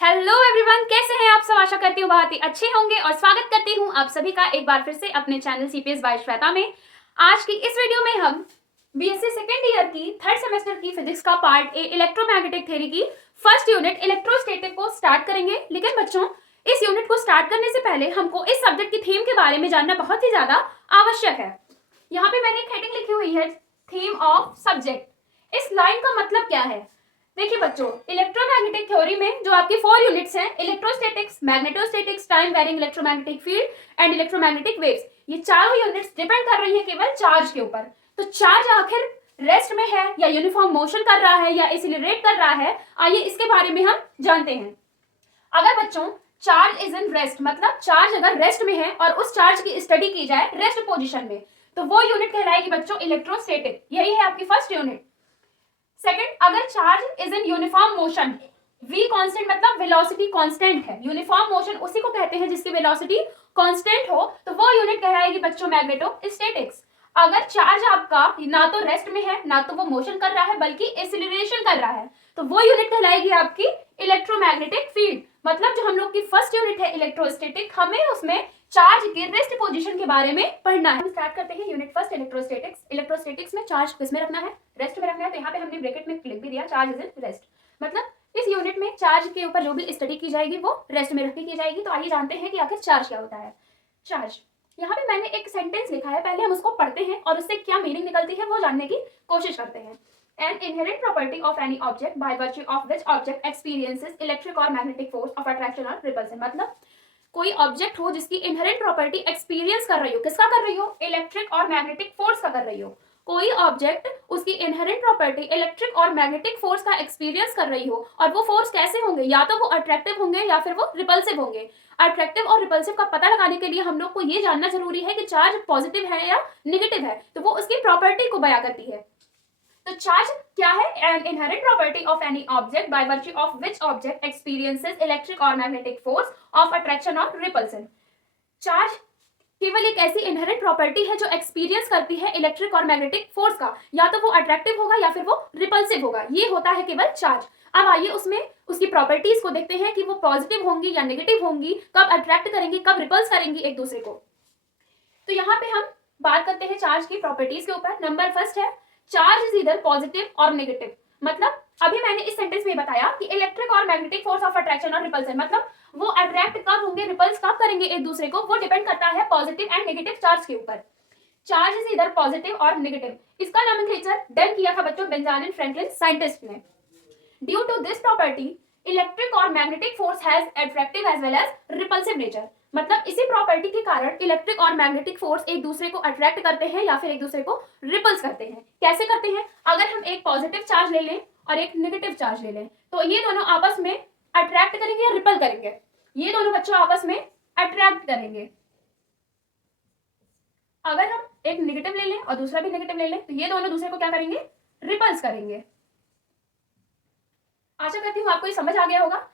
Hello everyone, कैसे हैं आप सब। आशा करती हूँ बहुत ही अच्छे होंगे और स्वागत करती हूँ आप सभी का एक बार फिर से अपने चैनल सीपीएस बाय श्वेता में। आज की इस वीडियो में हम बीएससी सेकेंड ईयर की थर्ड सेमेस्टर की फिजिक्स का पार्ट ए इलेक्ट्रोमैग्नेटिक थ्योरी की फर्स्ट यूनिट इलेक्ट्रोस्टैटिक को स्टार्ट करेंगे। लेकिन बच्चों, इस यूनिट को स्टार्ट करने से पहले हमको इस सब्जेक्ट की थीम के बारे में जानना बहुत ही ज्यादा आवश्यक है। यहाँ पे मैंने एक हेडिंग लिखी हुई है, थीम ऑफ सब्जेक्ट। इस लाइन का मतलब क्या है? देखिए बच्चों, इलेक्ट्रोमैग्नेटिक थ्योरी में जो आपकी 4 यूनिट्स हैं, electrostatics, magnetostatics, time varying electromagnetic field and electromagnetic waves, ये चारों यूनिट्स डिपेंड कर रही है केवल चार्ज के ऊपर। तो चार्ज आखिर रेस्ट में है या यूनिफॉर्म मोशन कर रहा है या एक्सीलरेट कर रहा है, आइए इसके बारे में हम जानते हैं। अगर बच्चों चार्ज इज इन रेस्ट, मतलब चार्ज अगर रेस्ट में है और उस चार्ज की स्टडी की जाए रेस्ट पोजिशन में, तो वो यूनिट कहलाएगी बच्चों इलेक्ट्रोस्टैटिक। यही है आपकी फर्स्ट यूनिट। सेकंड, अगर charge is in uniform motion, v constant मतलब वेलोसिटी कांस्टेंट है। यूनिफॉर्म मोशन उसी को कहते हैं जिसकी वेलोसिटी कांस्टेंट हो, तो वो यूनिट कहलाएगी बच्चों मैग्नेटोस्टैटिक्स। अगर चार्ज आपका ना तो रेस्ट में है ना तो वो मोशन कर रहा है बल्कि एक्सीलरेशन कर रहा है, तो वो यूनिट कहलाएगी आपकी इलेक्ट्रोमैग्नेटिक फील्ड। मतलब जो हम लोग की फर्स्ट यूनिट है इलेक्ट्रोस्टैटिक, हमें उसमें चार्ज के रेस्ट पोजीशन के बारे में पढ़ना है। हम स्टार्ट करते हैं यूनिट फर्स्ट इलेक्ट्रोस्टैटिक्स। इलेक्ट्रोस्टैटिक्स में चार्ज किसमें रखना है? रेस्ट में रखना है। तो यहाँ पे हमने ब्रैकेट में लिख भी दिया चार्ज इज इन रेस्ट, मतलब इस यूनिट में चार्ज के ऊपर जो भी स्टडी की जाएगी वो रेस्ट में रख के की जाएगी। तो आइए जानते हैं कि आखिर चार्ज क्या होता है। चार्ज, यहाँ पे मैंने एक सेंटेंस लिखा है, पहले हम उसको पढ़ते हैं और उससे क्या मीनिंग निकलती है वो जानने की कोशिश करते हैं। An inherent property of any object by virtue of which object experiences electric or magnetic force of attraction or repulsion, मतलब कोई ऑब्जेक्ट हो जिसकी इनहेरेंट प्रॉपर्टी एक्सपीरियंस कर रही हो, किसका कर रही हो? इलेक्ट्रिक और मैग्नेटिक फोर्स का कर रही हो। कोई ऑब्जेक्ट उसकी इनहेरेंट प्रॉपर्टी इलेक्ट्रिक और मैग्नेटिक फोर्स का एक्सपीरियंस कर रही हो, और वो फोर्स कैसे होंगे? या तो वो अट्रैक्टिव होंगे या फिर वो रिपल्सिव होंगे। अट्रैक्टिव और रिपल्सिव का पता लगाने के लिए हम लोग को ये जानना जरूरी है कि चार्ज पॉजिटिव है या निगेटिव है, तो वो उसकी प्रॉपर्टी को बयां करती है। तो चार्ज क्या है? An inherent property of any object by virtue of which object experiences electric और मैग्नेटिक फोर्स ऑफ अट्रैक्शन और रिपल्सन। चार्ज केवल एक ऐसी इनहेरेंट प्रॉपर्टी है जो एक्सपीरियंस करती है इलेक्ट्रिक और मैग्नेटिक फोर्स का, या तो वो अट्रैक्टिव होगा या फिर वो रिपल्सिव होगा। ये होता है केवल चार्ज। अब आइए उसमें उसकी प्रॉपर्टीज को देखते हैं कि वो पॉजिटिव होंगी या नेगेटिव होंगी, कब अट्रैक्ट करेंगी कब रिपल्स करेंगी एक दूसरे को। तो यहाँ पे हम बात करते हैं चार्ज की प्रॉपर्टीज के ऊपर। नंबर फर्स्ट है चार्ज इज इधर पॉजिटिव और नेगेटिव। मतलब अभी मैंने इस सेंटेंस में बताया कि इलेक्ट्रिक और मैग्नेटिक फोर्स ऑफ अट्रैक्शन और रिपल्सन, मतलब वो अट्रैक्ट कब होंगे रिपल्स कब करेंगे एक दूसरे को, वो डिपेंड करता है पॉजिटिव एंड नेगेटिव चार्ज के ऊपर। चार्ज इज इधर पॉजिटिव और नेगेटिव। इसका नोमेनक्लेचर डन किया था बच्चों बेंजामिन फ्रैंकलिन साइंटिस्ट ने। Due to this property electric और magnetic force has attractive as well as repulsive nature. मतलब इसी प्रॉपर्टी के कारण इलेक्ट्रिक और मैग्नेटिक फोर्स एक दूसरे को अट्रैक्ट करते हैं या फिर एक दूसरे को रिपल्स करते हैं। कैसे करते हैं? अगर हम एक पॉजिटिव चार्ज ले लें और एक नेगेटिव चार्ज ले लें, तो ये दोनों आपस में अट्रैक्ट करेंगे या रिपल करेंगे? ये दोनों बच्चों आपस में अट्रैक्ट करेंगे। अगर हम एक नेगेटिव ले लें और दूसरा भी नेगेटिव ले लें, तो ये दोनों दूसरे को क्या करेंगे? रिपल्स करेंगे। आशा करती हूँ आपको ये समझ आ गया होगा